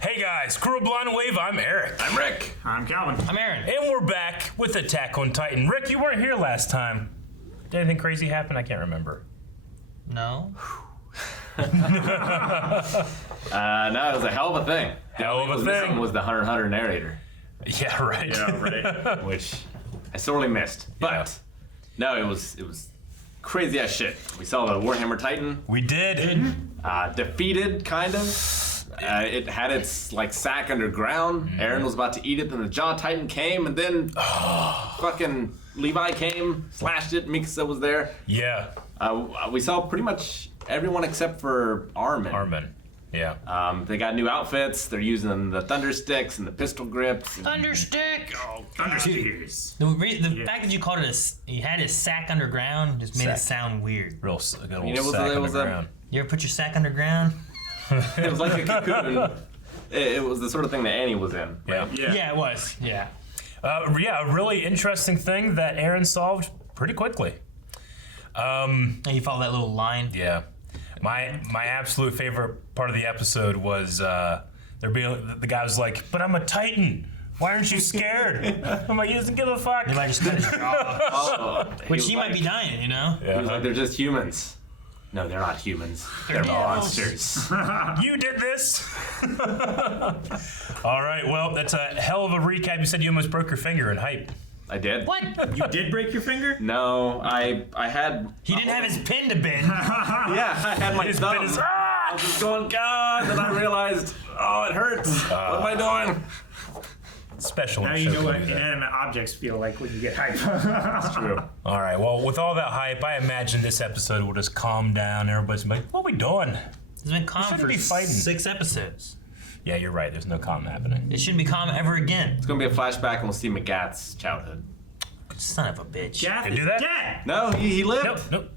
Hey guys, Crew of Blind Wave, I'm Eric. I'm Rick. I'm Calvin. I'm Aaron. And we're back with Attack on Titan. Rick, you weren't here last time. Did anything crazy happen? I can't remember. No. No, it was a hell of a thing. Hell of a thing. Was the Hunter x Hunter narrator. Yeah, right. Yeah, right. Which I sorely missed. But no, it was crazy ass shit. We saw the Warhammer Titan We did. defeated, kind of. It had its like sack underground. Aaron was about to eat it, then the Jaw Titan came, and then fucking Levi came, slashed it. Mikasa was there. Yeah. We saw pretty much everyone except for Armin. Armin. Yeah. They got new outfits. They're using the thunder sticks and the pistol grips. Thunderstick. Oh, Thunderspears. The fact that you called it he had his sack underground just made it sound weird. Real good old mean, it was sack a- it on was the a- ground. You ever put your sack underground? It was like a cocoon. It was the sort of thing that Annie was in. Yeah. Yeah, it was. Yeah. Yeah, a really interesting thing that Aaron solved pretty quickly. And you follow that little line. Yeah. My absolute favorite part of the episode was the guy was like, "But I'm a Titan. Why aren't you scared?" I'm like, "He doesn't give a fuck." They might just cut his jaw. Oh, Which he might be dying, you know? He was like, they're just humans. No, they're not humans. They're devils. monsters. You did this. All right. Well, that's a hell of a recap. You said you almost broke your finger in hype. I did. What? You did break your finger? No, I had. He didn't have his pin to bend. Yeah, I had my His thumb. pen is- I was just going, God, and I realized, oh, it hurts. What am I doing? Special. Now you know what inanimate objects feel like when you get hype. True. All right. Well, with all that hype, I imagine this episode will just calm down. Everybody's like, "What are we doing?" It's been calm shouldn't for be fighting. 6 episodes. Yeah, you're right. There's no calm happening. It shouldn't be calm ever again. It's going to be a flashback and we'll see McGat's childhood. Son of a bitch. Gath They is do that? dead. No, he lived. Nope.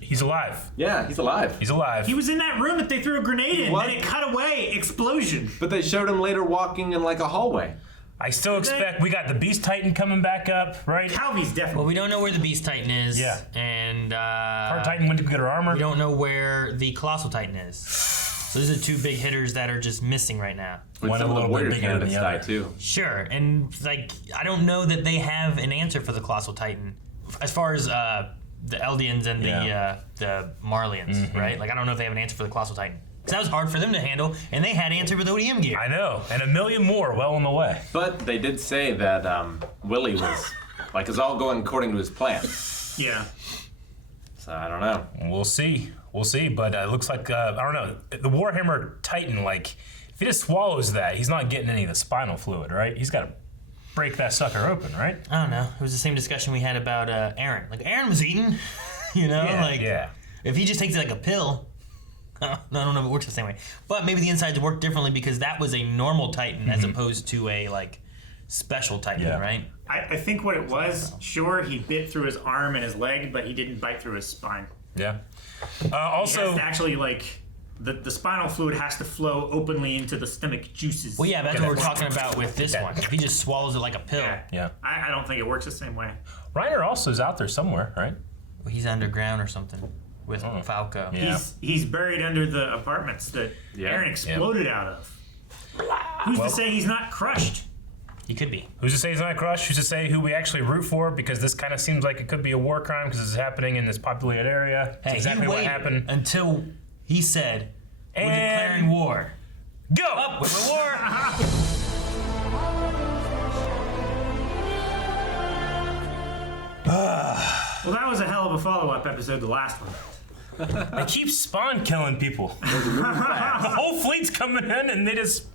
He's alive. Yeah, he's alive. He's alive. He was in that room that they threw a grenade in. What? Then it cut away. Explosion. But they showed him later walking in like a hallway. I still expect we got the Beast Titan coming back up, right? Calvy's definitely. Well, we don't know where the Beast Titan is. Yeah. And Our Titan went to get her armor. we don't know where the Colossal Titan is. So these are 2 big hitters that are just missing right now. With One some a of the little bit warrior bigger than candidates the die other. too. Sure, and like I don't know that they have an answer for the Colossal Titan, as far as the Eldians and the Marlians, right? Like I don't know if they have an answer for the Colossal Titan. 'Cause that was hard for them to handle, and they had answer with ODM gear. I know, and a million more well on the way. But they did say that Willie was like it's all going according to his plan. Yeah. So I don't know. We'll see. But it looks like I don't know. The Warhammer Titan, like, if he just swallows that, he's not getting any of the spinal fluid, right? He's got to break that sucker open, right? I don't know. It was the same discussion we had about Aaron. Like Aaron was eating, you know, Yeah. if he just takes it like a pill. I don't know if it works the same way, but maybe the insides work differently because that was a normal Titan as opposed to a like special Titan, Yeah. right? I think what it was, sure, he bit through his arm and his leg, but he didn't bite through his spine. Yeah. He Also, has to actually, like, the spinal fluid has to flow openly into the stomach juices. Well, yeah, that's what we're talking about with this one. If he just swallows it like a pill, yeah. I don't think it works the same way. Reiner also is out there somewhere, right? well, he's underground or something with Falco. Yeah. He's buried under the apartments that Aaron exploded out of. Who's to say he's not crushed? He could be. Who's to say he's not crushed? Who's to say who we actually root for? Because this kind of seems like it could be a war crime because it's happening in this populated area. It's Hey, exactly he what waited happened. until he said, "We're And- declaring war." Go! Up with the war. Well, that was a hell of a follow-up episode to the last one. They keep spawn killing people. The whole fleet's coming in and they just...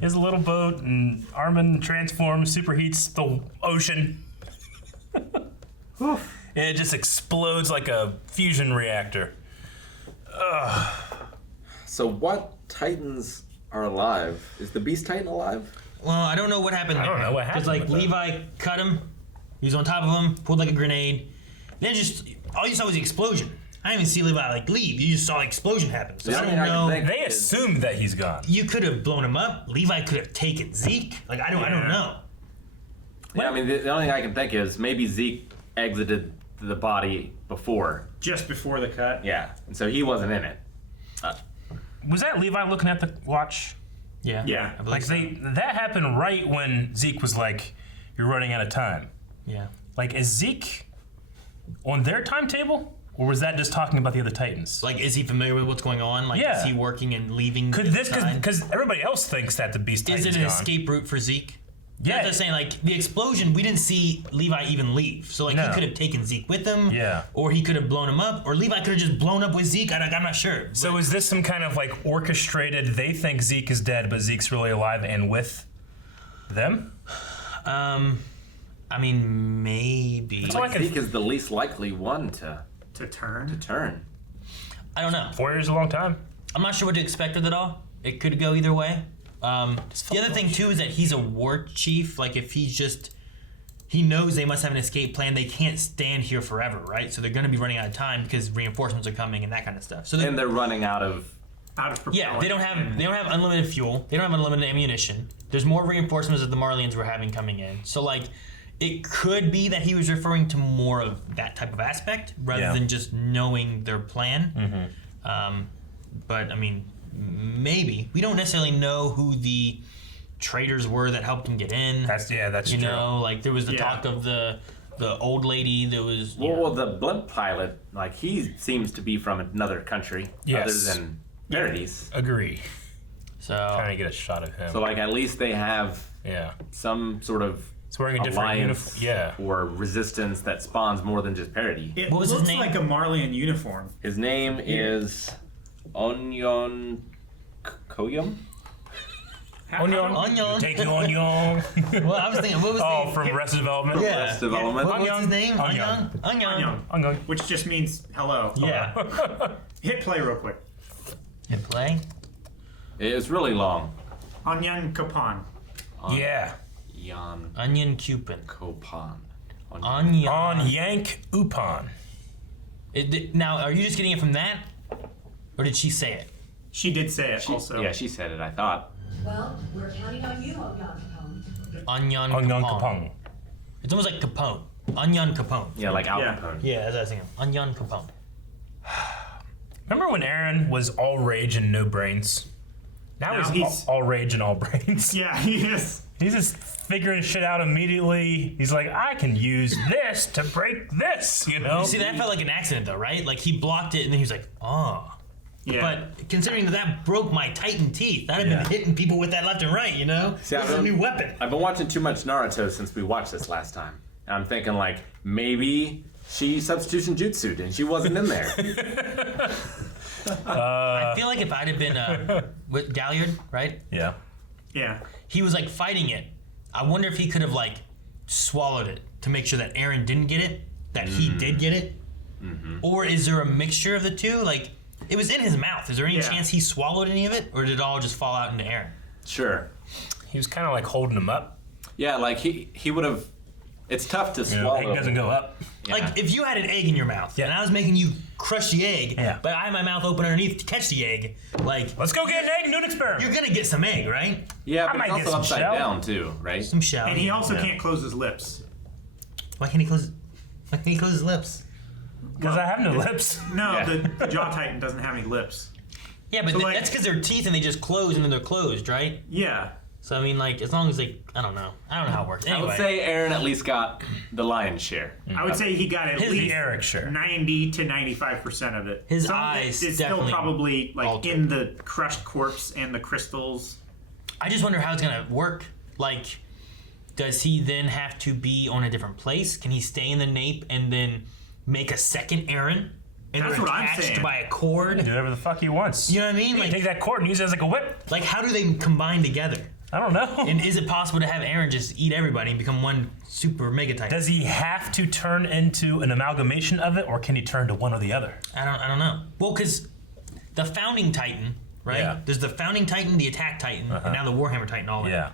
Here's a little boat and Armin transforms, superheats the ocean. And it just explodes like a fusion reactor. So what Titans are alive? Is the Beast Titan alive? Well, I don't know what happened there. don't know what happened Because, like, with that. Levi cut him. He was on top of him, pulled like a grenade. Then just, all you saw was the explosion. I didn't even see Levi, like, leave. You just saw the explosion happen. So The I only don't thing I can know. think- They assumed that he's gone. You could have blown him up. Levi could have taken Zeke. Like, I don't know. Yeah, I mean, the only thing I can think is maybe Zeke exited the body before. Just before the cut. Yeah, and so he wasn't in it. Was that Levi looking at the watch? Yeah. Yeah. I believe Like so. that happened right when Zeke was like, "You're running out of time." Yeah. Like, is Zeke on their timetable, or was that just talking about the other Titans? Like, is he familiar with what's going on? Like, Yeah. is he working and leaving? Could at this the time? because everybody else thinks that the Beast Is Titan's it an gone. escape route for Zeke? Yeah. That's what I'm saying. Like the explosion, we didn't see Levi even leave. So like No. he could have taken Zeke with him. Yeah. Or he could have blown him up. Or Levi could have just blown up with Zeke. I'm not sure. So is this some kind of like orchestrated? They think Zeke is dead, but Zeke's really alive and with them. I mean, maybe. So I could- Zeke is the least likely one to turn. turn. I don't know. 4 years is a long time. I'm not sure what to expect with it all. It could go either way. The other thing too is that he's a war chief. Like if he knows they must have an escape plan. They can't stand here forever, right? So they're going to be running out of time because reinforcements are coming and that kind of stuff. So And they're running out of. yeah, they don't have unlimited fuel. They don't have unlimited ammunition. There's more reinforcements that the Marlians were having coming in. So like, it could be that he was referring to more of that type of aspect rather than just knowing their plan. But I mean, maybe we don't necessarily know who the traitors were that helped him get in. That's you true. know, like there was the Yeah. talk of the old lady that was. you know, Well, the blimp pilot, like he seems to be from another country Yes. other than Paradise. Agree. so Trying to get a shot of him. So like at least they have yeah. some sort of It's wearing a different alliance uniform. Yeah. or resistance that spawns more than just parody. It What was his looks name? like a Marlian uniform. His name is Onion Koyum. Onion. Take you Onion. Well, I was thinking, what was Oh, the from Arrested Development. yeah. Arrested Development. What was his Onion. name? Onion. Onion. Onion, which just means hello. Yeah. Hit play real quick. Hit play. It's really long. Onion Kapan. Yeah. Yan Onion Cupid. Kopan. Onion. On Yank Upon. Now, are you just getting it from that, or did she say it? She did say it also. Yeah, she said it, I thought. Well, we're counting on you, Onion Capone. Onion. Onion Capone. Capone. It's almost like Capone. Onion Capone. Yeah, like Al Yeah. Capone. Yeah, that's what I was thinking. Onion Capone. Remember when Aaron was all rage and no brains? Now, Now he's he's- all rage and all brains. Yeah, he is. He's just figuring shit out immediately. He's like, I can use this to break this, you know? See, that felt like an accident, though, right? Like he blocked it, and then he was like, "Oh." Yeah. But considering that broke my Titan teeth, I'd have Yeah. been hitting people with that left and right, you know? See, This is a new weapon. I've been watching too much Naruto since we watched this last time. And I'm thinking, like, maybe she substitution jutsu'd and she wasn't in there. I feel like if I'd have been with Galliard, right? Yeah. yeah. He was like fighting it. I wonder if he could have like swallowed it to make sure that Aaron didn't get it, that he did get it, or is there a mixture of the two? Like it was in his mouth. Is there any Yeah. chance he swallowed any of it, or did it all just fall out into Aaron? Sure. He was kind of like holding him up. Yeah, like he would have. It's tough to You know, swallow. egg doesn't go up. Yeah. Like if you had an egg in your mouth Yeah. and I was making you crush the egg, Yeah. but I had my mouth open underneath to catch the egg, like Let's go get an egg and do an experiment. you're gonna get some egg, right? Yeah, I but might it's get also some upside shell. down too, right? Some shell. And he also Yeah. can't close his lips. Why can't he close? Why can't he close his lips? Because I have no lips. No, Yeah. the Jaw Titan doesn't have any lips. Yeah, but So, like- that's because they're teeth and they just close and then they're closed, right? Yeah. So I mean, like as long as they, I don't know how it works. I Anyway, would say Aaron at least got the lion's share. I would say he got at His- least The Eric share. 90 to 95% of it. His Some of eyes it is still definitely probably like altered. in the crushed corpse and the crystals. I just wonder how it's gonna work. Like, does he then have to be on a different place? Can he stay in the nape and then make a second Aaron? And That's they're what I'm attached saying. by a cord. Do whatever the fuck he wants. You know what I mean? Take Like, that cord and use it as like a whip. like how do they combine together? I don't know. And is it possible to have Aaron just eat everybody and become one super mega titan? Does he have to turn into an amalgamation of it, or can he turn to one or the other? I don't know. Well, because the founding titan, right? Yeah. There's the founding titan, the attack titan, and now the Warhammer titan all in. Yeah.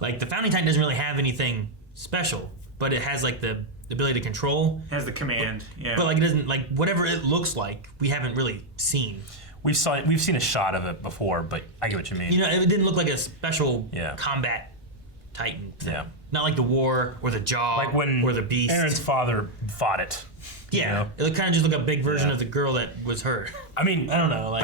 Like the founding titan doesn't really have anything special, but it has like the ability to control. Has the command. Yeah. But like it doesn't like whatever it looks like, we haven't really seen. We've seen a shot of it before, but I get what you mean. You know, it didn't look like a special Yeah. combat titan thing. Yeah. Not like the war or the jaw Like when or the beast. Aaron's father fought it. you yeah, know? it kind of just looked like a big version Yeah. of the girl that was her. I mean, I don't know. Like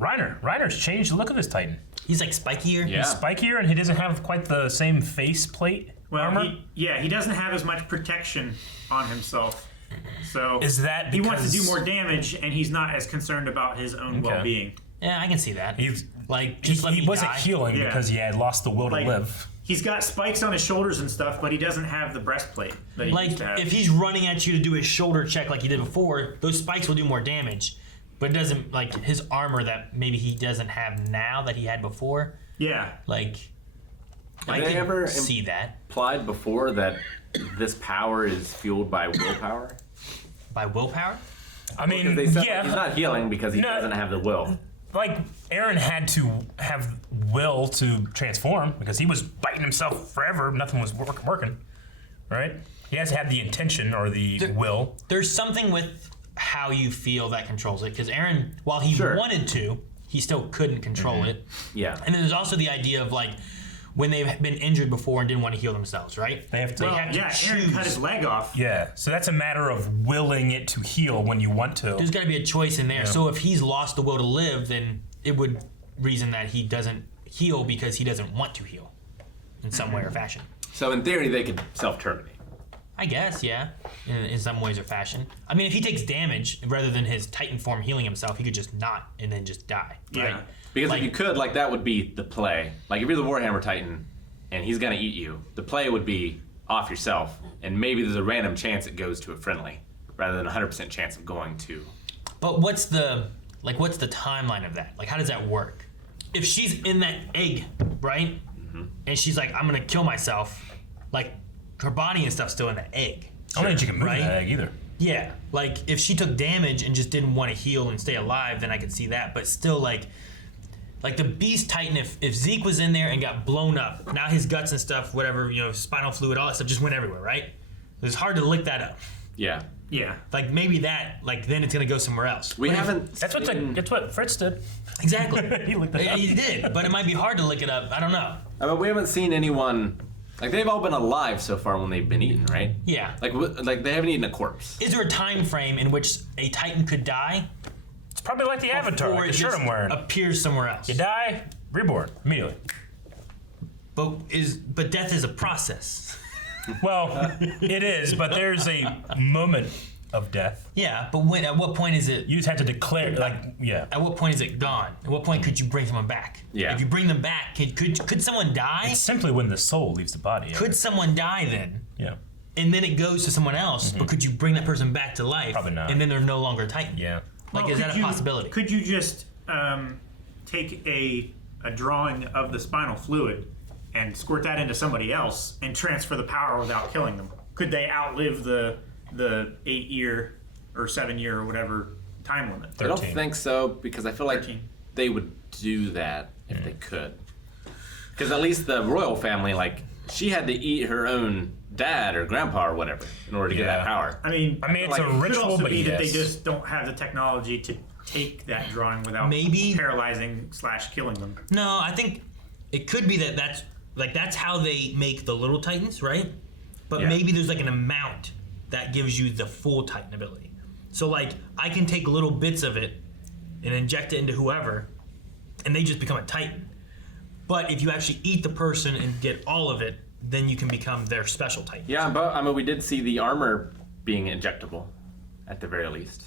Reiner's changed the look of his Titan. He's like spikier. Yeah. He's spikier, and he doesn't have quite the same face plate armor. He doesn't have as much protection on himself. So Is that he wants to do because- more damage, and he's not as concerned about his own well-being. Yeah, I can see that. He's Like, just let he me wasn't die. healing Yeah. because he had lost the will Like, to live. He's got spikes on his shoulders and stuff, but he doesn't have the breastplate that he Like, used to have. if he's running at you to do his shoulder check like he did before, those spikes will do more damage. But it doesn't, like, his armor that maybe he doesn't have now that he had before. Yeah. Like, I they can ever see that. Implied before that this power is fueled by willpower? By willpower? I mean, Because they said yeah, he's not healing because he No. doesn't have the will. like Aaron had to have will to transform because he was biting himself forever. Nothing was working, right? He has had the intention or the will. There's something with how you feel that controls it. Because Aaron, while he Sure. wanted to, he still couldn't control Mm-hmm. it. Yeah. And then there's also the idea of, like, when they've been injured before and didn't want to heal themselves, right? They have to. have to Aaron choose. cut his leg off. Yeah, so that's a matter of willing it to heal when you want to. There's got to be a choice in there. So if he's lost the will to live, then it would reason that he doesn't heal because he doesn't want to heal in some way or fashion. So in theory, they could self-terminate. I guess, yeah, in some ways or fashion. I mean, if he takes damage rather than his Titan form healing himself, he could just not and then just die. Yeah. Right? Because Like- if you could, like, that would be the play. Like, if you're the Warhammer Titan and he's going to eat you, the play would be off yourself, and maybe there's a random chance it goes to a friendly, rather than a 100% chance of going to... But what's the timeline of that? Like, how does that work? If she's in that egg, right, and she's like, I'm gonna kill myself, like, her body and stuff's still in the egg. I don't think you can move right? that egg either. Yeah, like if she took damage and just didn't want to heal and stay alive, then I could see that. But still, like the Beast Titan, if Zeke was in there and got blown up, now his guts and stuff, whatever, spinal fluid, all that stuff just went everywhere, right? It's hard to lick that up. Yeah. Yeah. Like maybe that, like then it's gonna go somewhere else. We But if- haven't... That's what Fritz did. exactly. He licked it up. He did, but it might be hard to lick it up. I don't know. But we haven't seen anyone... Like, they've all been alive so far when they've been eaten, right? Yeah. Like they haven't eaten a corpse. Is there a time frame in which a Titan could die It's probably like the Avatar, before like it the shirt just I'm wearing. appears somewhere else? You die, reborn immediately. But death is a process. Well, it is, but there's a moment of death. Yeah, but at what point is it? You just have to declare, yeah. At what point is it gone? At what point could you bring someone back? Yeah. If you bring them back, could someone die? It's simply when the soul leaves the body. Could someone die then? Yeah. And then it goes to someone else, but could you bring that person back to life? Probably not. And then they're no longer a Titan. Yeah. Like, Well, is that could a possibility? Could you just take a drawing of the spinal fluid and squirt that into somebody else and transfer the power without killing them? Could they outlive the 8-year or 7-year or whatever time limit? I don't 13. think so, because I feel like 13. they would do that if they could. Because at least the royal family, like, she had to eat her own dad or grandpa or whatever in order to get Yeah. that power. I mean, it's like, a it it could ritual, also but be that they yes. just don't have the technology to take that drawing without Maybe- paralyzing / killing them. No, I think it could be that's how they make the little Titans, right? But Yeah. maybe there's like an amount that gives you the full Titan ability. So like I can take little bits of it and inject it into whoever, and they just become a Titan. But if you actually eat the person and get all of it, then you can become their special Titan. Yeah, but I mean, we did see the armor being injectable, at the very least.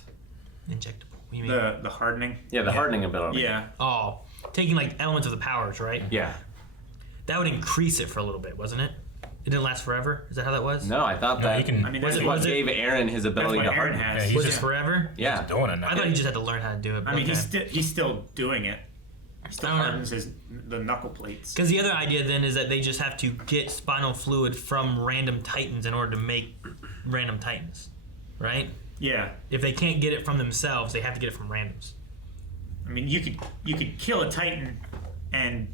Injectable. What do you mean? The hardening. Yeah, the hardening ability. Yeah. Oh, taking like elements of the powers, right? Yeah. That would increase it for a little bit, wasn't it? It didn't last forever. Is that how that was? No, I thought No, that you can. I mean, Was that's it- what what was gave Aaron his ability what to Aaron harden. has. Yeah, he's Was it just- forever? Yeah. doing it now. I thought you just had to learn how to do it. I mean, okay. he's still doing it. He still I don't know. hardens the knuckle plates. Because the other idea then is that they just have to get spinal fluid from random Titans in order to make random Titans, right? Yeah. If they can't get it from themselves, they have to get it from randoms. I mean, you could kill a Titan and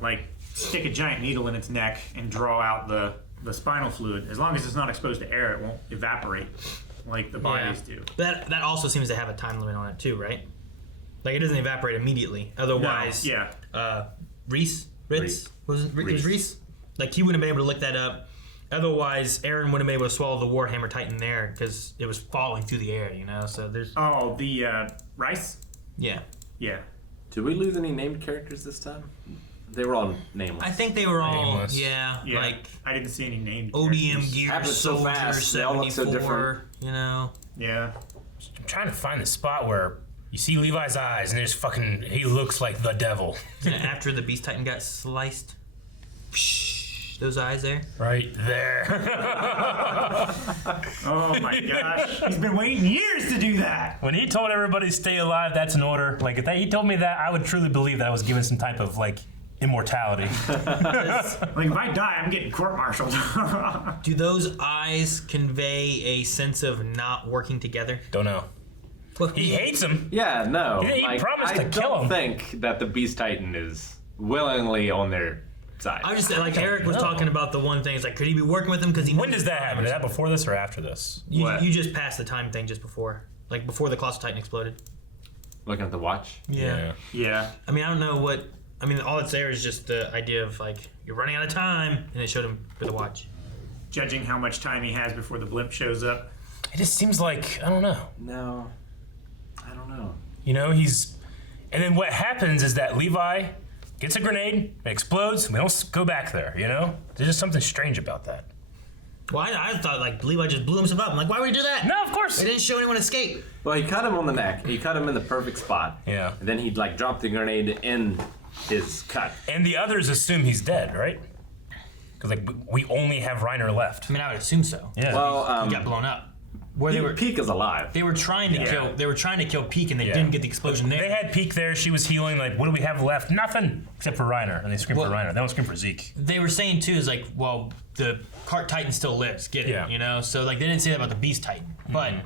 like stick a giant needle in its neck and draw out the spinal fluid. As long as it's not exposed to air, it won't evaporate like the bodies do. But that also seems to have a time limit on it too, right? Like it doesn't evaporate immediately. Otherwise, No, yeah. Ritz? Reese. Was it Reese? Like he wouldn't have been able to lick that up. Otherwise, Aaron wouldn't have been able to swallow the Warhammer Titan there because it was falling through the air, So there's Oh, the rice. yeah. Yeah. Did we lose any named characters this time? They were all nameless. I think they were all, Nameless. Yeah, like I didn't see any named ODM characters. Gear Happened so Soldier fast. They all look so 74, you know. Yeah. I'm trying to find the spot where you see Levi's eyes and there's fucking. He looks like the devil. And after the Beast Titan got sliced, those eyes there. Right there. Oh my gosh. He's been waiting years to do that. When he told everybody to stay alive, that's an order. Like if he told me that, I would truly believe that I was given some type of like immortality. Like if I die, I'm getting court-martialed. Do those eyes convey a sense of not working together? Don't know. Well, He hates him. Yeah, no. He promised to kill him. I don't think that the Beast Titan is willingly on their side. I was just like Eric was talking about the one thing. It's like, could he be working with him? Because he. When does that happen? Is that before this or after this? You, What? you just passed the time thing just before, like before the Colossal Titan exploded. Looking at the watch. Yeah. Yeah. I mean, I don't know what. I mean, all that's there is just the idea of like you're running out of time, and it showed him with a watch. Judging how much time he has before the blimp shows up. It just seems like I don't know. No. I don't know. You know, he's. And then what happens is that Levi gets a grenade, it explodes, and we don't go back there, you know? There's just something strange about that. Well, I thought like Levi just blew himself up. I'm like, why would he do that? No, of course. It didn't show anyone escape. Well, he cut him on the neck. He cut him in the perfect spot. Yeah. And then he'd like drop the grenade in his cut. And the others assume he's dead, right? Because like we only have Reiner left. I mean, I would assume so. Yeah. Well, He got blown up. Where they were Peak is alive. they were trying to kill they were trying to kill Peak and they Yeah. didn't get the explosion there. they had Peak there. She was healing. Like, what do we have left? Nothing except for Reiner. And they scream Well- for Reiner. They don't scream for Zeke. They were saying too is like, well, the Cart Titan still lives. Get it? Yeah. You know. So like they didn't say that about the Beast Titan, but. I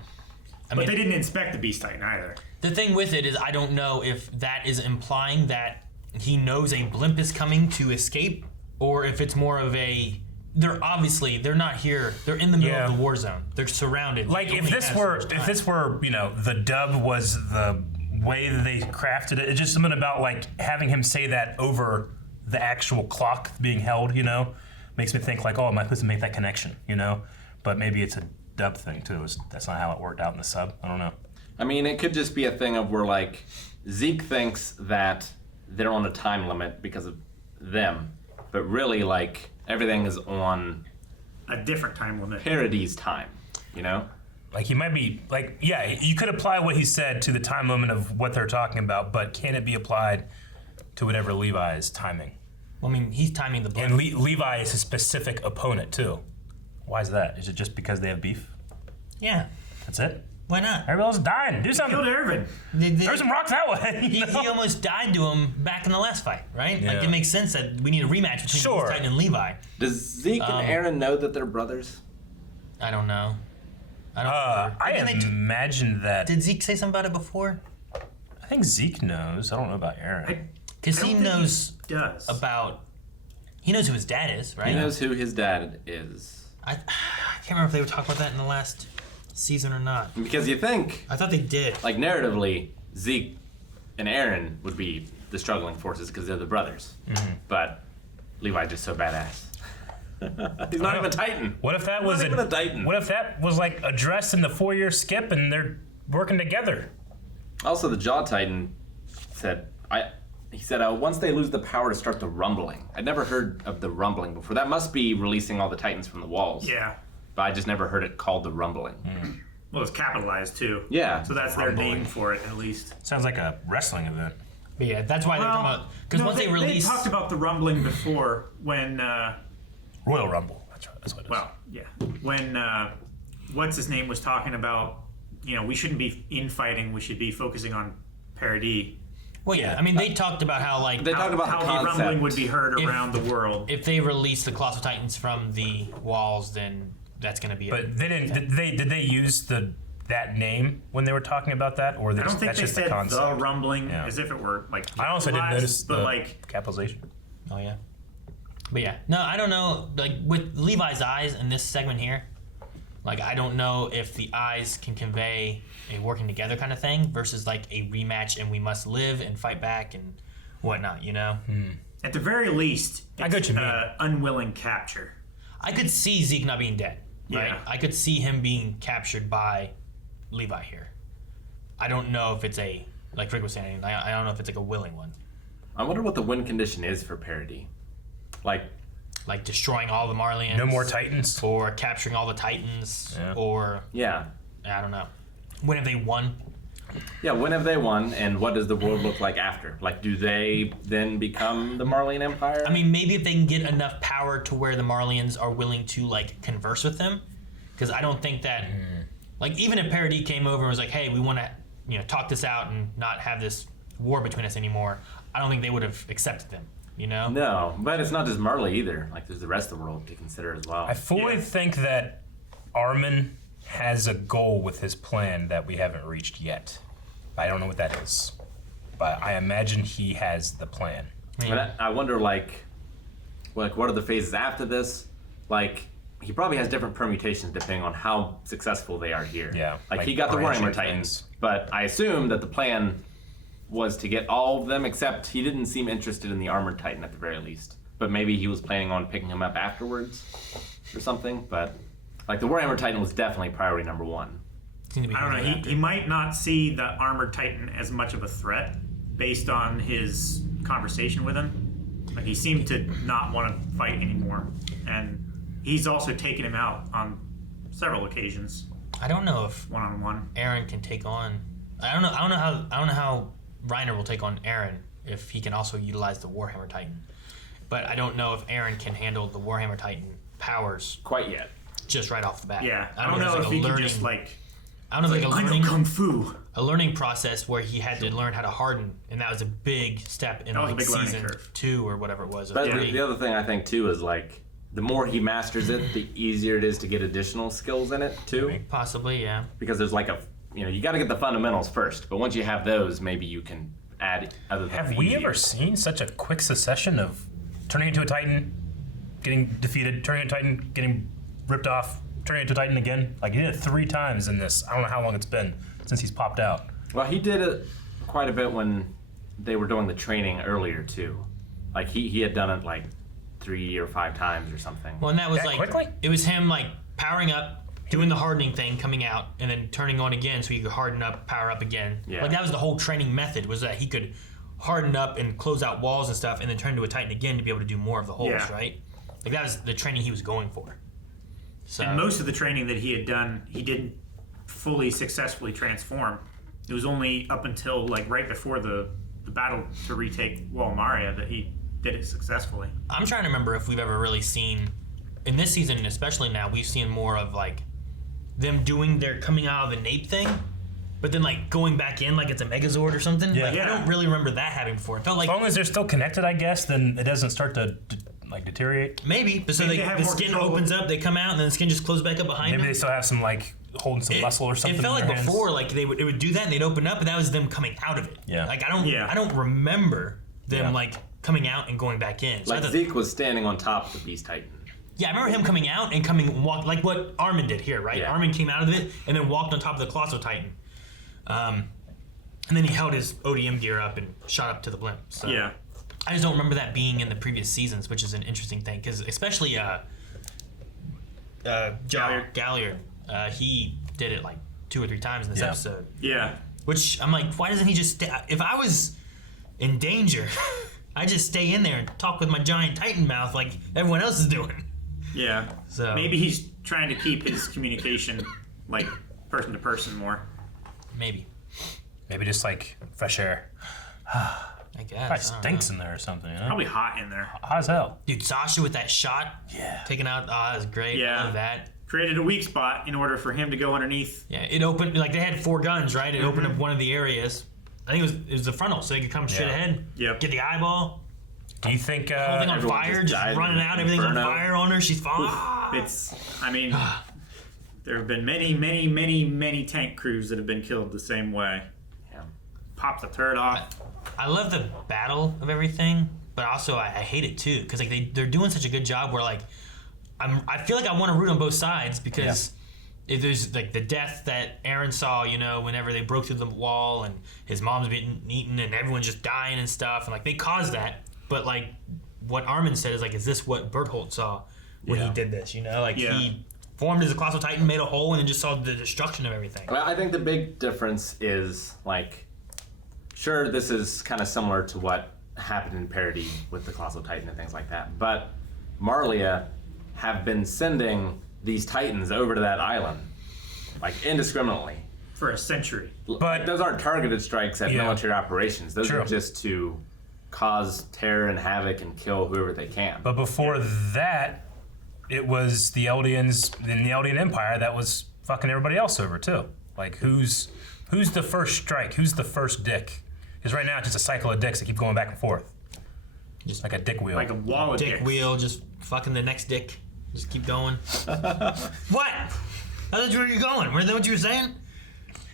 But mean, they didn't inspect the Beast Titan either. the thing with it is I don't know if that is implying that he knows a blimp is coming to escape, or if it's more of a. They're not here. They're in the middle Yeah. of the war zone. They're surrounded. Like They if only this have so were much time. you know, the dub was the way that they crafted it. It's just something about like having him say that over the actual clock being held, you know, makes me think like, oh, am I supposed to make that connection, you know? But maybe it's a dub thing too. That's not how it worked out in the sub. I don't know. I mean, it could just be a thing of where like Zeke thinks that they're on a time limit because of them, but really like everything is on A different time limit. Parody's time, you know? Like he might be like, yeah, you could apply what he said to the time moment of what they're talking about, but can it be applied to whatever Levi is timing? I mean, he's timing the blimp. And Levi is a specific opponent too. Why is that? Is it just because they have beef? Yeah. That's it? Why not? Everybody else is dying. Do something. Killed Ervin. Throw some rocks that way. He you know? almost died to him back in the last fight, right? Like Yeah. it makes sense that we need a rematch between Sure. Beast Titan and Levi. Does Zeke and Aaron know that they're brothers? I don't know. I don't remember. I Didn't they imagine that. did Zeke say something about it before? I think Zeke knows. I don't know about Aaron. Because I he don't think knows he does. about. He knows who his dad is, right? He knows who his dad is. I can't remember if they were talking about that in the last season or not. Because you think, I thought they did. like narratively, Zeke and Aaron would be the struggling forces because they're the brothers. But Levi's just so badass. He's not even a Titan. What if that Not was even a Titan. What if that was like addressed in the 4-year skip and they're working together? Also, the Jaw Titan said, he said, once they lose the power to start the rumbling. I'd never heard of the rumbling before. That must be releasing all the Titans from the walls. Yeah. But I just never heard it called the rumbling. Well, it's capitalized too. Yeah. So that's their name for it, at least. Sounds like a wrestling event. But yeah, that's why they're talking about. Because once they release. They talked about the rumbling before when, Royal Rumble. That's right. That's what it is. well, yeah, when what's his name was talking about, we shouldn't be infighting. We should be focusing on parody. Well, yeah. I mean, they talked about how like They talked about how the the concept. rumbling would be heard around the world. if they release the Colossal Titans from the walls, then that's going to be. But they didn't. Did they use that name when they were talking about that, or I don't think that's they just said the concept? the rumbling Yeah. as if it were like. I also didn't capitalized, notice but the like capitalization. Oh yeah. But yeah, no, I don't know. Like with Levi's eyes in this segment here, like I don't know if the eyes can convey a working together kind of thing versus like a rematch and we must live and fight back and whatnot. at the very least, I get what you mean. Unwilling capture. I could see Zeke not being dead. Right? Yeah. I could see him being captured by Levi here. I don't know if it's a like Rick was saying, I don't know if it's like a willing one. I wonder what the win condition is for parity. Like destroying all the Marlians. No more Titans. Or capturing all the Titans. Or yeah. I don't know. When have they won? Yeah, when have they won, and what does the world look like after? Like, do they then become the Marlian Empire? I mean, maybe if they can get enough power to where the Marlians are willing to, like, converse with them. Because I don't think that, like, even if Paradis came over and was like, hey, we want to, you know, talk this out and not have this war between us anymore, I don't think they would have accepted them, you know? No, but it's not just Marley either. Like, there's the rest of the world to consider as well. I fully think that Armin has a goal with his plan that we haven't reached yet. I don't know what that is, but I imagine he has the plan. But I wonder, like, what are the phases after this? Like, he probably has different permutations depending on how successful they are here. Yeah, Like he like got the branching Warhammer Titans, things. but I assume that the plan was to get all of them, except he didn't seem interested in the Armored Titan at the very least. But maybe he was planning on picking him up afterwards or something. But, like, the Warhammer Titan was definitely priority number one. I don't know. He might not see the Armored Titan as much of a threat based on his conversation with him. Like, he seemed to not want to fight anymore, and he's also taken him out on several occasions, I don't know if one-on-one. Aaron can take on. I don't know how Reiner will take on Aaron if he can also utilize the Warhammer Titan. But I don't know if Aaron can handle the Warhammer Titan powers Quite yet. just right off the bat. Yeah, I don't know if he can just like. I don't know if like I know kung fu. a learning process where he had to learn how to harden, and that was a big step in That was a like big learning season curve. 2 or whatever it was. But Three. the other thing I think too is, like, the more he masters it, the easier it is to get additional skills in it too. Possibly, yeah. Because there's like you got to get the fundamentals first. But once you have those, maybe you can add other things. Have we easier. ever seen such a quick succession of turning into a Titan, getting defeated, turning into a Titan, getting ripped off, turning into a Titan again? Like, he did it 3 times in this. I don't know how long it's been since he's popped out. Well, he did it quite a bit when they were doing the training earlier too. Like he had done it like 3 or 5 times or something. Well, and that was That like quickly? it was him like powering up, doing the hardening thing, coming out, and then turning on again so he could harden up, power up again. Yeah. Like that was the whole training method, was that he could harden up and close out walls and stuff, and then turn into a Titan again to be able to do more of the holes, Yeah. right? Like that was the training he was going for. So And most of the training that he had done, he didn't fully successfully transform. It was only up until like right before the battle to retake Walmaria that he did it successfully. I'm trying to remember if we've ever really seen, in this season, and especially now, we've seen more of like them doing their coming out of the nape thing, but then like going back in like it's a Megazord or something. Yeah. Like, I Yeah. don't really remember that happening before. It felt like As long as they're still connected, I guess, then it doesn't start to like deteriorate. maybe, but so Maybe they, they have the more skin control. opens up, they come out, and then the skin just closes back up behind Maybe them. they still have some like holding some muscle or something. It felt in like their hands. before, like it would do that, and they'd open up, and that was them coming out of it. Yeah. Like I don't remember them Yeah. like coming out and going back in. So I Like thought- Zeke was standing on top of the Beast Titan. Yeah, I remember him coming out and walk like what Armin did here, right? Yeah. Armin came out of it and then walked on top of the Colossal Titan. And then he held his ODM gear up and shot up to the blimp. So Yeah. I just don't remember that being in the previous seasons, which is an interesting thing, because especially Galliard, he did it like 2 or 3 times in this Yeah. episode. Yeah. Which I'm like, why doesn't he just stay? If I was in danger, I just stay in there and talk with my giant Titan mouth like everyone else is doing. Yeah. So Maybe he's trying to keep his communication like person to person more. maybe. Maybe just like fresh air. I guess. Probably I don't stinks know. in there or something. You know? Probably hot in there. Hot as hell. Dude, Sasha with that shot, Yeah. taking out, that was great. Yeah. I love that. Created a weak spot in order for him to go underneath. Yeah, it opened, like they had 4 guns, right? It opened up one of the areas. I think it was the frontal, so they could come straight Yeah. ahead, Yep. get the eyeball, Do you think? whole thing on everyone fire, just just died running in out, everything's on Inferno. fire on her, she's falling. I mean, there have been many tank crews that have been killed the same way. Yeah. Pop the turret off. I love the battle of everything, but also I hate it too, because like they're doing such a good job where like I feel like I want to root on both sides, because if there's like the death that Aaron saw, you know, whenever they broke through the wall and his mom's being eaten and everyone's just dying and stuff, and like they caused that, but like what Armin said is like, is this what Bertholdt saw when he did this? You know, like Yeah. he formed as a Colossal Titan, made a hole, and then just saw the destruction of everything. Well, I think the big difference is, like, sure, this is kind of similar to what happened in Parody with the Colossal Titan and things like that, but Marlia have been sending these Titans over to that island, like indiscriminately. For a century. But Those aren't targeted strikes at military operations. Those True. are just to cause terror and havoc and kill whoever they can. But before that, it was the Eldians in the Eldian Empire that was fucking everybody else over too. Like who's the first strike? Who's the first dick? Because right now it's just a cycle of dicks that keep going back and forth. Just like a dick wheel. Like a wall of Dick dicks. wheel, just fucking the next dick. Just keep going. What? That's where you're going. Is that what you were saying?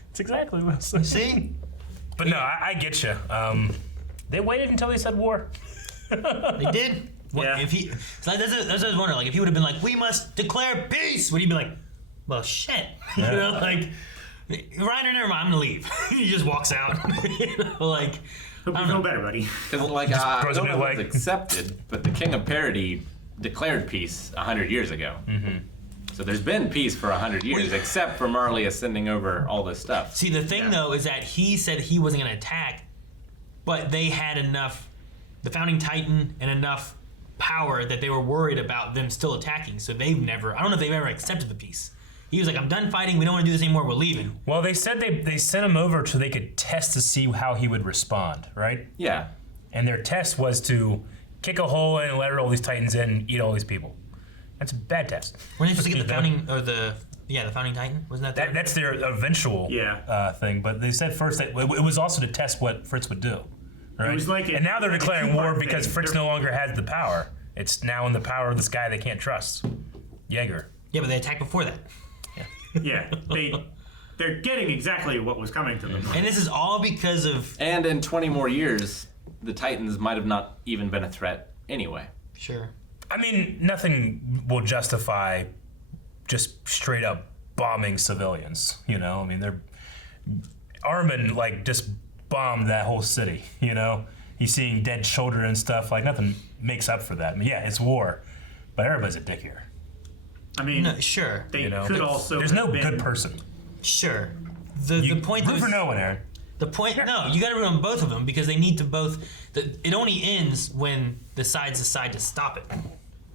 That's exactly what I'm saying. See? But no, I get you. They waited until they said war. They did. What, Yeah. If he, so that's what I was wondering. Like, if he would have been like, "We must declare peace," would he be like, "Well, shit," you know, like, Reiner, never mind, I'm gonna leave. He just walks out. You know, like, Hope you feel better, buddy. Because like I throws a don't new know if leg. it's accepted, but the King of Parody declared peace 100 years ago. Mm-hmm. So there's been peace for 100 years, except for Marley sending over all this stuff. see, the thing Yeah. though is that he said he wasn't gonna attack, but they had enough, the Founding Titan, and enough power that they were worried about them still attacking. So they've never, I don't know if they've ever accepted the peace. He was like, "I'm done fighting. We don't want to do this anymore. We're leaving." Well, they said they sent him over so they could test to see how he would respond, right? Yeah. And their test was to kick a hole in and let all these Titans in and eat all these people. That's a bad test. We're supposed to get the Founding, or the Founding Titan? Wasn't that there? That's their eventual thing. But they said first that it was also to test what Fritz would do. Right? It was like and now they're like a declaring war two-part because thing. Fritz no longer has the power. It's now in the power of this guy they can't trust, Jaeger. Yeah, but they attacked before that. Yeah, they're getting exactly what was coming to them. And this is all because of, And in 20 more years, the Titans might have not even been a threat anyway. sure. I mean, nothing will justify just straight up bombing civilians. You know, I mean, Armin like just bombed that whole city. You know, he's seeing dead children and stuff. Like nothing makes up for that. I mean, yeah, it's war, but everybody's a dick here. I mean, No, sure. they You know, could also. there's no have been, good person. Sure. The point root is, for no one, Aaron. the point, no, you gotta root on both of them because they need to both, it only ends when the sides decide to stop it.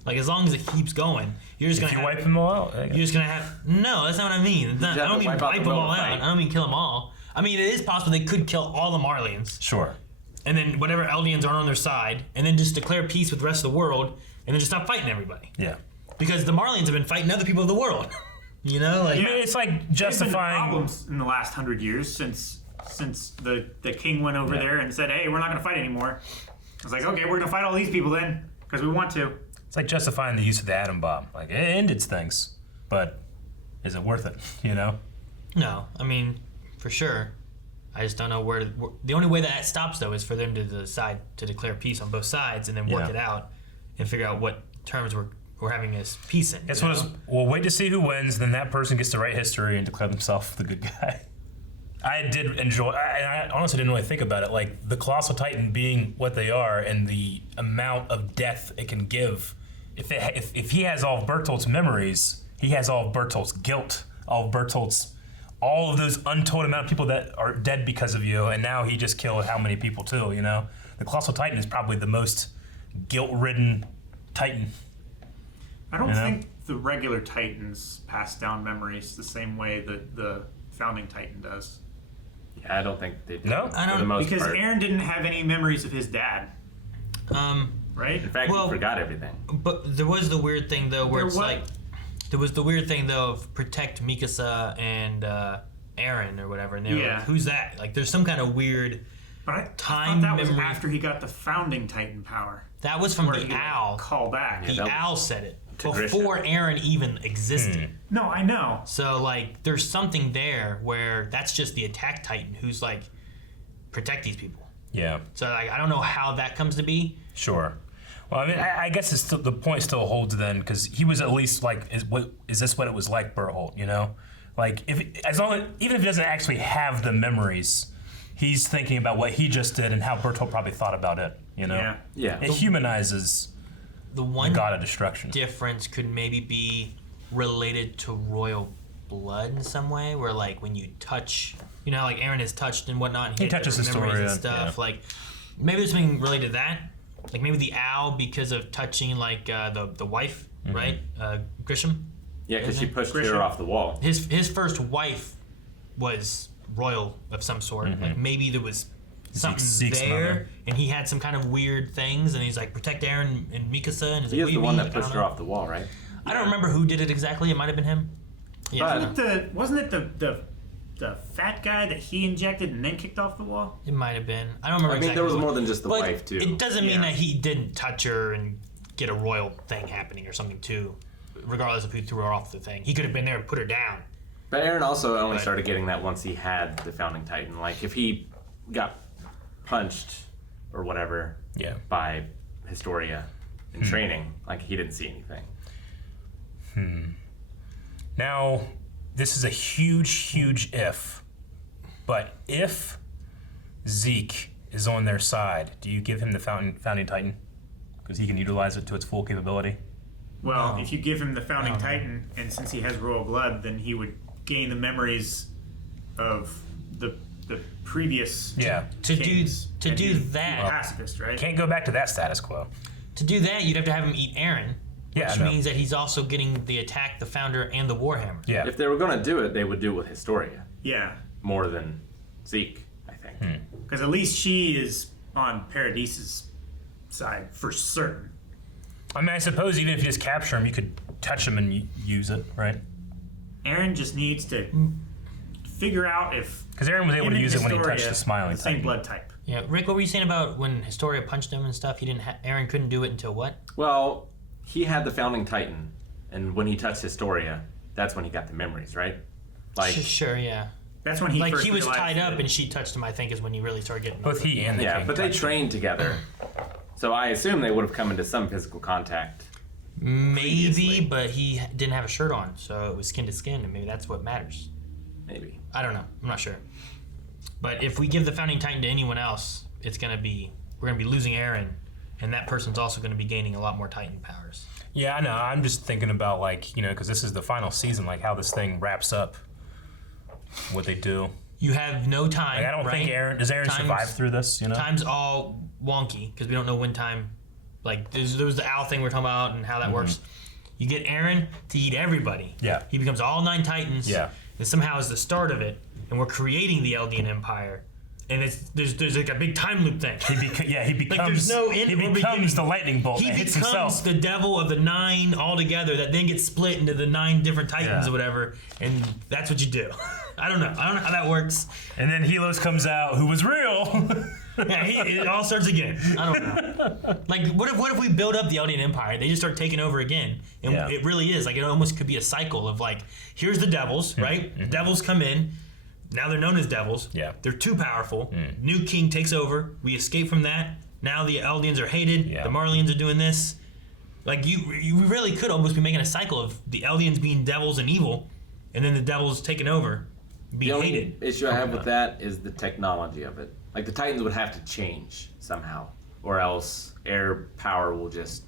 Like, as long as it keeps going, you're just If gonna you have, wipe them all out, you're just gonna have, no, that's not what I mean. It's not- You I have don't to mean wipe out wipe the them will all to out. fight. I don't mean kill them all. I mean, it is possible they could kill all the Marlians, sure. and then whatever Eldians are on their side, and then just declare peace with the rest of the world, and then just stop fighting everybody. Yeah. Because the Marlians have been fighting other people of the world. You know, like, I mean, it's like There's been justifying. problems in the last 100 years since the king went over there and said, "Hey, we're not going to fight anymore." I was like, "Okay, we're going to fight all these people then because we want to." It's like justifying the use of the atom bomb. Like it ended things, but is it worth it? You know. no, I mean, for sure. I just don't know where the only way that stops though is for them to decide to declare peace on both sides and then work Yeah. it out and figure out what terms we're having this peace in. Guess you what? know? We'll wait to see who wins. Then that person gets to write history and declare themselves the good guy. I did enjoy. I honestly didn't really think about it. Like the Colossal Titan being what they are, and the amount of death it can give. If he has all of Bertolt's memories, he has all of Bertolt's guilt, all of Bertolt's, all of those untold amount of people that are dead because of you, and now he just killed how many people too? You know, the Colossal Titan is probably the most guilt-ridden Titan. I don't You know? think the regular Titans pass down memories the same way that the founding Titan does. Yeah, I don't think they do. No? I for don't- the most Because part. Aaron didn't have any memories of his dad, right? In fact, Well- he forgot everything. But there was the weird thing though, where There it's wa- like there was the weird thing though of protect Mikasa and Aaron or whatever, and they were Yeah. like, "Who's that?" Like, there's some kind of weird. But I Time thought that was memory. after he got the founding Titan power. That was from Where the he, like, owl. call back. Yeah. The that was owl said it Tigrisha. before Aaron even existed. No, I know. So like, there's something there where that's just the attack Titan who's like, protect these people. Yeah. So like, I don't know how that comes to be. Sure. Well, I mean, I guess it's still, the point still holds then, because he was at least like, is this what it was like, Berthold? You know, like even if he doesn't actually have the memories, he's thinking about what he just did and how Berthold probably thought about it. You know, Yeah. Yeah. it humanizes The one the god of destruction. difference could maybe be related to royal blood in some way, where like when you touch, you know, how, like Aaron is touched and whatnot, and He touches different memories Historia, and stuff. yeah. Like maybe there's something related to that. Like maybe the owl because of touching like the wife, right? Grisham. Yeah, because she pushed Grisham. her off the wall. His first wife was royal of some sort. Like maybe there was something Zeke's there, mother. and he had some kind of weird things, and he's like protect Aaron and Mikasa, and he's He like, is the "What one do you that mean?" pushed her off the wall, right? I don't remember who did it exactly. It might have been him. Yeah, But- Wasn't it the fat guy that he injected and then kicked off the wall? it might have been. I don't remember. I mean, exactly there was what- more than just the but wife, too. It doesn't mean Yeah. that he didn't touch her and get a royal thing happening or something too. Regardless of who threw her off the thing, he could have been there and put her down. But Aaron also only But- started getting that once he had the Founding Titan. Like, if he got punched or whatever Yeah. by Historia in training, like, he didn't see anything. Now, this is a huge if. But if Zeke is on their side, do you give him the Founding Titan? Because he can utilize it to its full capability. Well, No. if you give him the Founding Titan, and since he has royal blood, then he would gain the memories of the previous Yeah. To kings. do And he's that, a pacifist, right? Can't go back to that status quo. to do that, you'd have to have him eat Aaron, which Yeah, I know. means that he's also getting the attack, the Founder, and the Warhammer. Yeah. If they were going to do it, they would do it with Historia Yeah, more than Zeke, I think. because at least she is on Paradise's side for certain. I mean, I suppose even if you just capture him, you could touch him and use it, right? Aaron just needs to figure out if Because Aaron was able him to and use it when he Historia touched the Smiling the same Titan. blood type. Yeah, Rick, what were you saying about when Historia punched him and stuff? He didn't. Aaron couldn't do it until what? Well, he had the Founding Titan, and when he touched Historia, that's when he got the memories, right? Like, Sure, yeah. That's when he Like first he was realized tied up that- and she touched him. I think is when he really started getting. Both he and the yeah, king but they touched trained together. So I assume they would have come into some physical contact. Maybe, previously. but he didn't have a shirt on, so it was skin to skin, and maybe that's what matters. Maybe. I don't know. I'm not sure. But if we give the Founding Titan to anyone else, we're gonna be losing Aaron, and that person's also gonna be gaining a lot more Titan powers. Yeah, I know. I'm just thinking about, like, you know, because this is the final season, like how this thing wraps up, what they do. You have no time. Like, I don't right? think does Aaron Time's- survive through this, you know? Time's all wonky because we don't know when time. Like there was the owl thing we're talking about and how that works. You get Aaron to eat everybody. Yeah. He becomes all 9 Titans. Yeah. And somehow is the start of it, and we're creating the Eldian Empire, and there's like a big time loop thing. He becomes, there's no end- he we're becomes beginning- the lightning bolt He that hits becomes himself. the devil of the 9 altogether that then gets split into the 9 different Titans Yeah. or whatever, and that's what you do. I don't know how that works. And then Helos comes out, who was real. Yeah, it all starts again. I don't know. Like, what if we build up the Eldian Empire? They just start taking over again, and Yeah. it really is like it almost could be a cycle of like, here's the devils, right? The devils come in. Now they're known as devils. Yeah. They're too powerful. New king takes over. We escape from that. Now the Eldians are hated. Yeah. The Marlians are doing this. Like you really could almost be making a cycle of the Eldians being devils and evil, and then the devils taking over, The being only hated. issue I have with that is the technology of it. Like, the Titans would have to change somehow, or else air power will just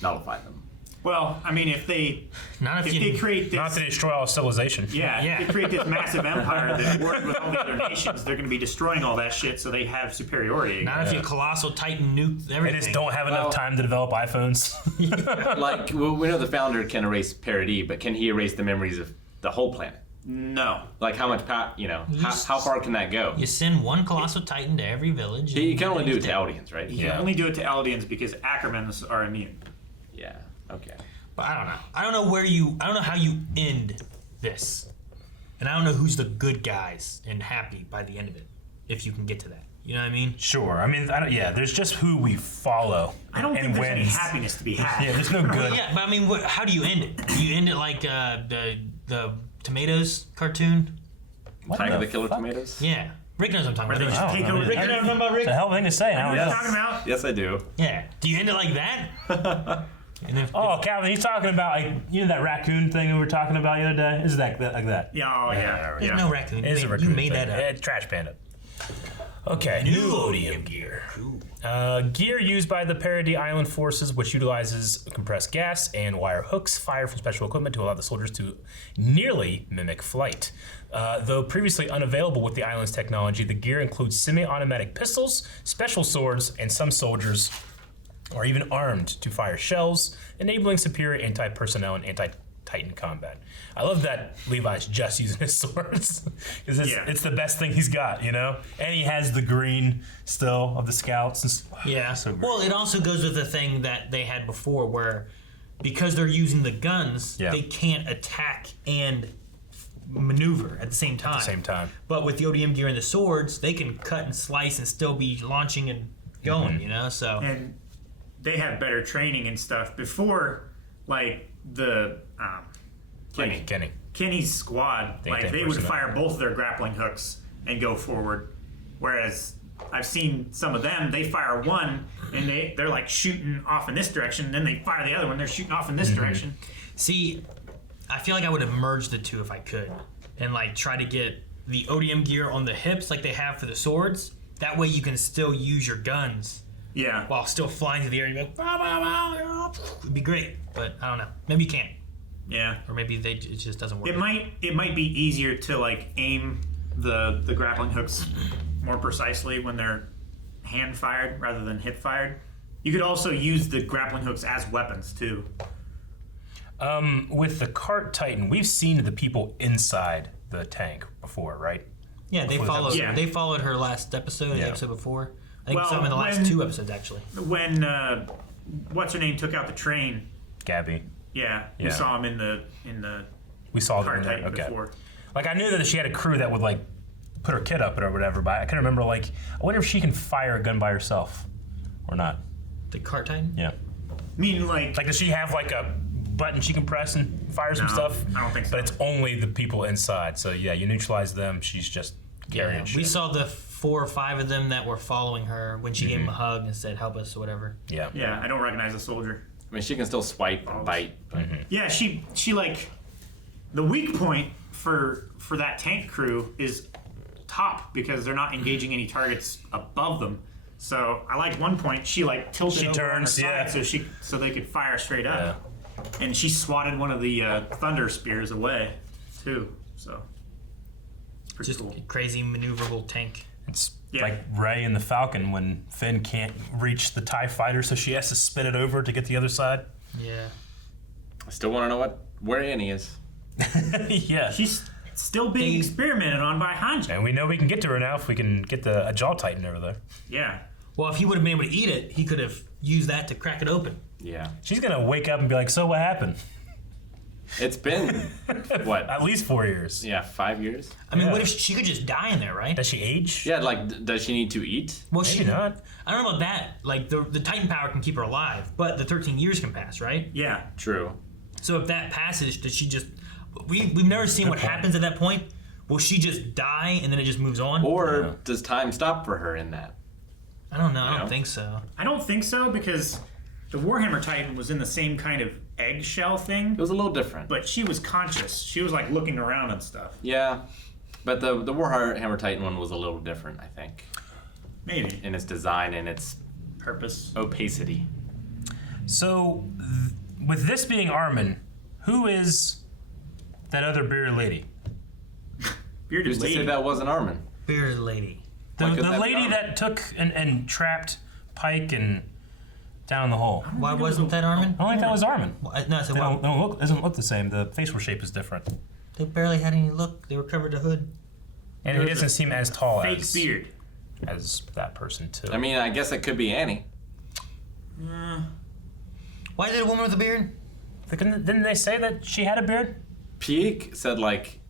nullify them. Well, I mean, if they Not if you create this, Not to destroy all civilization. yeah, Yeah. if they create this massive empire that works with all the other nations, they're going to be destroying all that shit, so they have superiority. Not if you colossal Titan nuke They everything. just don't have enough Well- time to develop iPhones. Like, we know the Founder can erase parody, but can he erase the memories of the whole planet? No. Like, how much power, how far can that go? You send one colossal titan to every village. You and can only do it to everything's Eldians, right? You can only do it to Eldians because Ackermans are immune. Yeah, okay. dead. But I don't know. I don't know how you end this, and I don't know who's the good guys and happy by the end of it, if you can get to that. You know what I mean? Sure. I mean, there's just who we follow. I don't and think there's any wins. happiness to be had. Yeah, there's no good. Yeah, but I mean, how do you end it? Do you end it like the Tomatoes cartoon? What Tiger the Killer fuck? Tomatoes? Yeah. Rick knows what I'm talking Where they about. just don't take know. over Rick, you know what I'm talking about, Rick? It's a hell of a thing to say. I don't You know know. what I'm talking about? Yes, I do. Yeah. Do you end it like that? And then, Oh, Calvin, he's talking about, like, you know that raccoon thing we were talking about the other day? Is that like that? Yeah, oh, yeah. there's yeah. no raccoon. It is a You raccoon made thing. that up. It's Trash Panda. Okay, new ODM gear. Gear used by the Parody Island forces, which utilizes compressed gas and wire hooks fired from special equipment to allow the soldiers to nearly mimic flight. Though previously unavailable with the island's technology, the gear includes semi-automatic pistols, special swords, and some soldiers are even armed to fire shells, enabling superior anti-personnel and anti-Titan combat. I love that Levi's just using his swords because it's the best thing he's got, you know. And he has the green still of the scouts. Yeah. So great. Well, it also goes with the thing that they had before, where because they're using the guns, they can't attack and maneuver at the same time. But with the ODM gear and the swords, they can cut and slice and still be launching and going, you know. So And they have better training and stuff. Before, like the Kenny's squad, they would personnel. fire both of their grappling hooks and go forward. Whereas I've seen some of them, they fire one and they're like shooting off in this direction, and then they fire the other one, they're shooting off in this direction. see, I feel like I would have merged the two if I could, and like try to get the ODM gear on the hips like they have for the swords. That way you can still use your guns Yeah. while still flying through the air. You go, bah, bah, bah. It'd be great, but I don't know. Maybe you can't, Yeah. or maybe it just doesn't work. It might be easier to like aim the grappling hooks more precisely when they're hand fired rather than hip fired. You could also use the grappling hooks as weapons too. With the cart Titan, we've seen the people inside the tank before, right? Yeah, they Before followed. that was- Yeah. They followed her last episode, the episode before. I think Well, some in the last when- 2 episodes actually. When what's her name took out the train, Gabby. yeah, Yeah. we saw him in the We saw them cart in there. Titan Okay. before. Like I knew that she had a crew that would like put her kid up or whatever, but I couldn't remember. Like, I wonder if she can fire a gun by herself or not. The cart Titan? Yeah. I mean, like Like, does she have like a button she can press and fire some No, stuff? I don't think so. But it's only the people inside. So yeah, you neutralize them. She's just carrying Yeah, shit. we saw the 4 or 5 of them that were following her when she gave him a hug and said, "Help us" or whatever. Yeah. yeah, I don't recognize a soldier. I mean, she can still swipe and bite. But Yeah, she like the weak point for that tank crew is top because they're not engaging any targets above them. So I like one point she like tilted She over turns, on her yeah. side so they could fire straight up, and she swatted one of the thunder spears away too. So pretty Just cool. a crazy maneuverable tank. It's Yeah. like Rey and the Falcon when Finn can't reach the TIE fighter, so she has to spin it over to get the other side. Yeah. I still want to know where Annie is. Yeah. She's still being experimented on by Hanji. And we know we can get to her now if we can get a Jaw Titan over there. Yeah. Well, if he would have been able to eat it, he could have used that to crack it open. Yeah. She's going to wake up and be like, so what happened? It's been, what? At least 4 years. Yeah, 5 years? I mean, Yeah. what if she could just die in there, right? Does she age? Yeah, like, does she need to eat? Well, Maybe not. I don't know about that. Like, the Titan power can keep her alive, but the 13 years can pass, right? Yeah. True. So if that passes, does she just... We've never seen what point. happens at that point. Will she just die and then it just moves on? Or does time stop for her in that? I don't know. I Yeah. don't think so. I don't think so because the Warhammer Titan was in the same kind of eggshell thing, It was a little different. but she was conscious. She was like looking around and stuff. Yeah. But the Warhammer Titan one was a little different, I think, Maybe. in its design and its Purpose. opacity. So, with this being Armin, who is that other bearded lady? Bearded Who's to say lady. that wasn't Armin? Bearded lady. The, Why couldn't the that be lady Armin? that took and trapped Pike and down the hole. Why wasn't that Armin? I don't think that was Armin. No, I said, They well, don't look, doesn't look the same. The facial shape is different. they barely had any look. They were covered to hood. And he doesn't seem as tall Fake as, beard. as that person, too. I mean, I guess it could be Annie. Why is it a woman with a beard? Didn't they say that she had a beard? Pique said, like,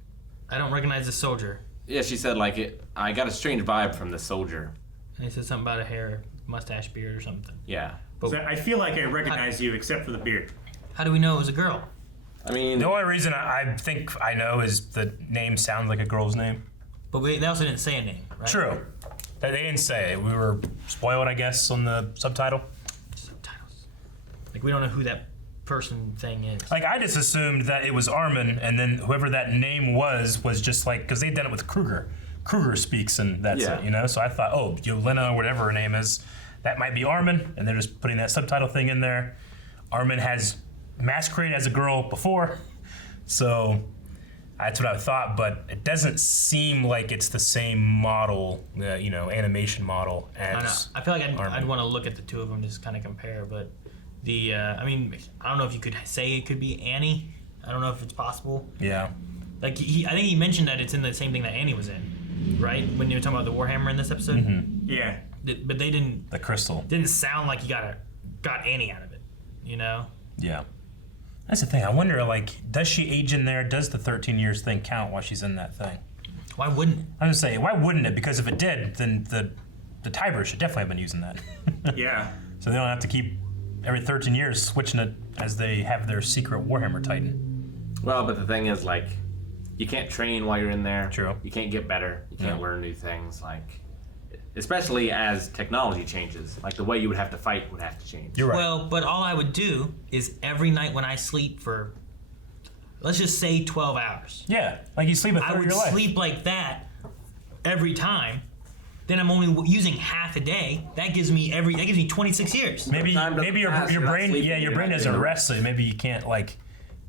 I don't recognize the soldier. yeah, she said, like, I got a strange vibe from the soldier. And he said something about a hair, mustache, beard, or something. Yeah. So I feel like I recognize you except for the beard. How do we know it was a girl? I mean, The only reason I think I know is the name sounds like a girl's name. But they also didn't say a name, right? True. They didn't say. We were spoiled, I guess, on the subtitle. Subtitles. Like, we don't know who that person thing is. Like, I just assumed that it was Armin, and then whoever that name was just like, because they'd done it with Kruger. Kruger speaks and that's Yeah. it, you know? So I thought, oh, Yelena or whatever her name is, that might be Armin, and they're just putting that subtitle thing in there. Armin has masqueraded as a girl before, so that's what I thought, but it doesn't seem like it's the same model, animation model I don't know. as. I feel like I'd Armin. want to look at the two of them just kind of compare, but I don't know if you could say it could be Annie. I don't know if it's possible. Yeah. Like I think he mentioned that it's in the same thing that Annie was in, right? When you were talking about the Warhammer in this episode. Mm-hmm. Yeah. But they didn't The crystal. sound like he got Annie out of it, you know? Yeah. That's the thing. I wonder, does she age in there? Does the 13 years thing count while she's in that thing? Why wouldn't it? I'm just saying, why wouldn't it? Because if it did, then the Tiber should definitely have been using that. Yeah. So they don't have to keep every 13 years switching it as they have their secret Warhammer Titan. Well, but the thing is, you can't train while you're in there. True. You can't get better. You can't Yeah. learn new things. Especially as technology changes, the way you would have to fight would have to change. You're right. Well, but all I would do is every night when I sleep for, let's just say 12 hours. Yeah, like you sleep a I third of would your life. sleep like that every time. Then I'm only using half a day. That gives me 26 years. Maybe Time doesn't your pass, your you're not brain sleeping, your you're brain not doesn't doing it. rest, so maybe you can't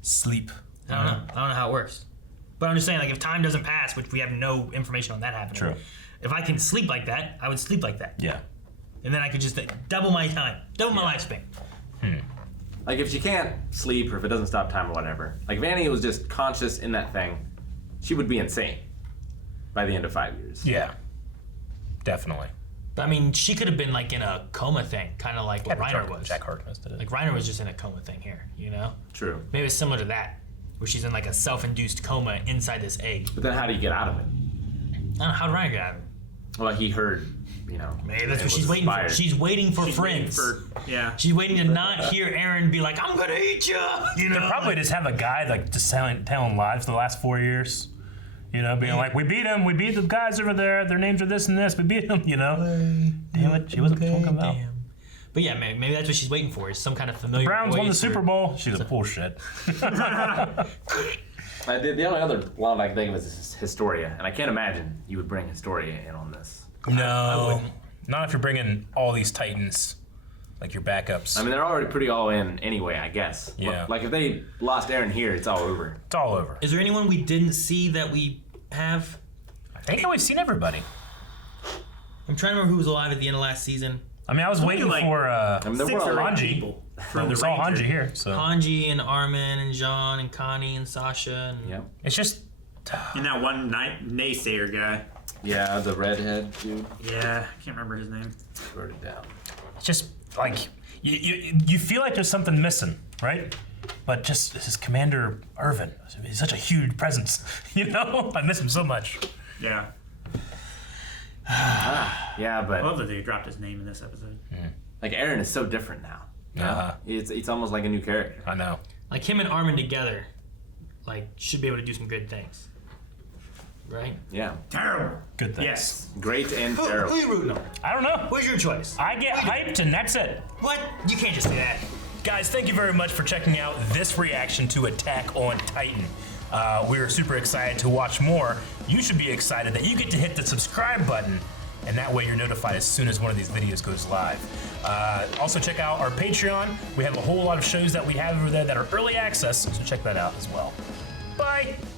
sleep. I don't know. I don't know how it works. But I'm just saying, if time doesn't pass, which we have no information on that happening. True. If I can sleep like that, I would sleep like that. Yeah. And then I could just double my time, double my lifespan. If she can't sleep or if it doesn't stop time or whatever. If Annie was just conscious in that thing, she would be insane by the end of 5 years. Yeah. Definitely. But she could have been in a coma thing, kind of like what Reiner was. Jack Harkness did it. Reiner was just in a coma thing here, you know? True. Maybe it's similar to that, where she's in a self-induced coma inside this egg. But then how do you get out of it? I don't know, how did Reiner get out of it? Well, he heard, Maybe that's it what she's was waiting for. inspired. She's waiting for She's waiting friends. yeah. She's waiting to not hear Aaron be like, "I'm gonna eat you." You know, Probably just have a guy just telling lies for the last 4 years. Being like, we beat him. We beat the guys over there. Their names are this and this. We beat them. Damn it, she wasn't talking about. But yeah, maybe that's what she's waiting for. Is some kind of familiar. Browns won the voice or- Super Bowl. She's a bullshit. The only other line I can think of is Historia, and I can't imagine you would bring Historia in on this. No, not if you're bringing all these Titans, like your backups. They're already pretty all in anyway, I guess. Yeah. If they lost Aaron here, it's all over. It's all over. Is there anyone we didn't see that we have? I think we've seen everybody. I'm trying to remember who was alive at the end of last season. I was waiting like for there were 6 or 8 Hanji. people from We the saw Ranger. Hanji here, so Hanji and Armin and Jean and Connie and Sasha. And Yep. it's just And that one naysayer guy. Yeah, the redhead dude. Yeah, I can't remember his name. Wrote it down. it's just you feel like there's something missing, right? But just this is Commander Irvin. He's such a huge presence, I miss him so much. Yeah. Yeah, I but love that they dropped his name in this episode. Aaron is so different now. Uh-huh. It's almost like a new character. I know. him and Armin together, should be able to do some good things. Right? Yeah. Terrible. Good things. Yes. Great and Who terrible. are you rooting on? I don't know. What's your choice? I get hyped and that's it. What? You can't just say that. Guys, thank you very much for checking out this reaction to Attack on Titan. We are super excited to watch more. You should be excited that you get to hit the subscribe button, and that way you're notified as soon as one of these videos goes live. Also check out our Patreon. We have a whole lot of shows that we have over there that are early access, so check that out as well. Bye!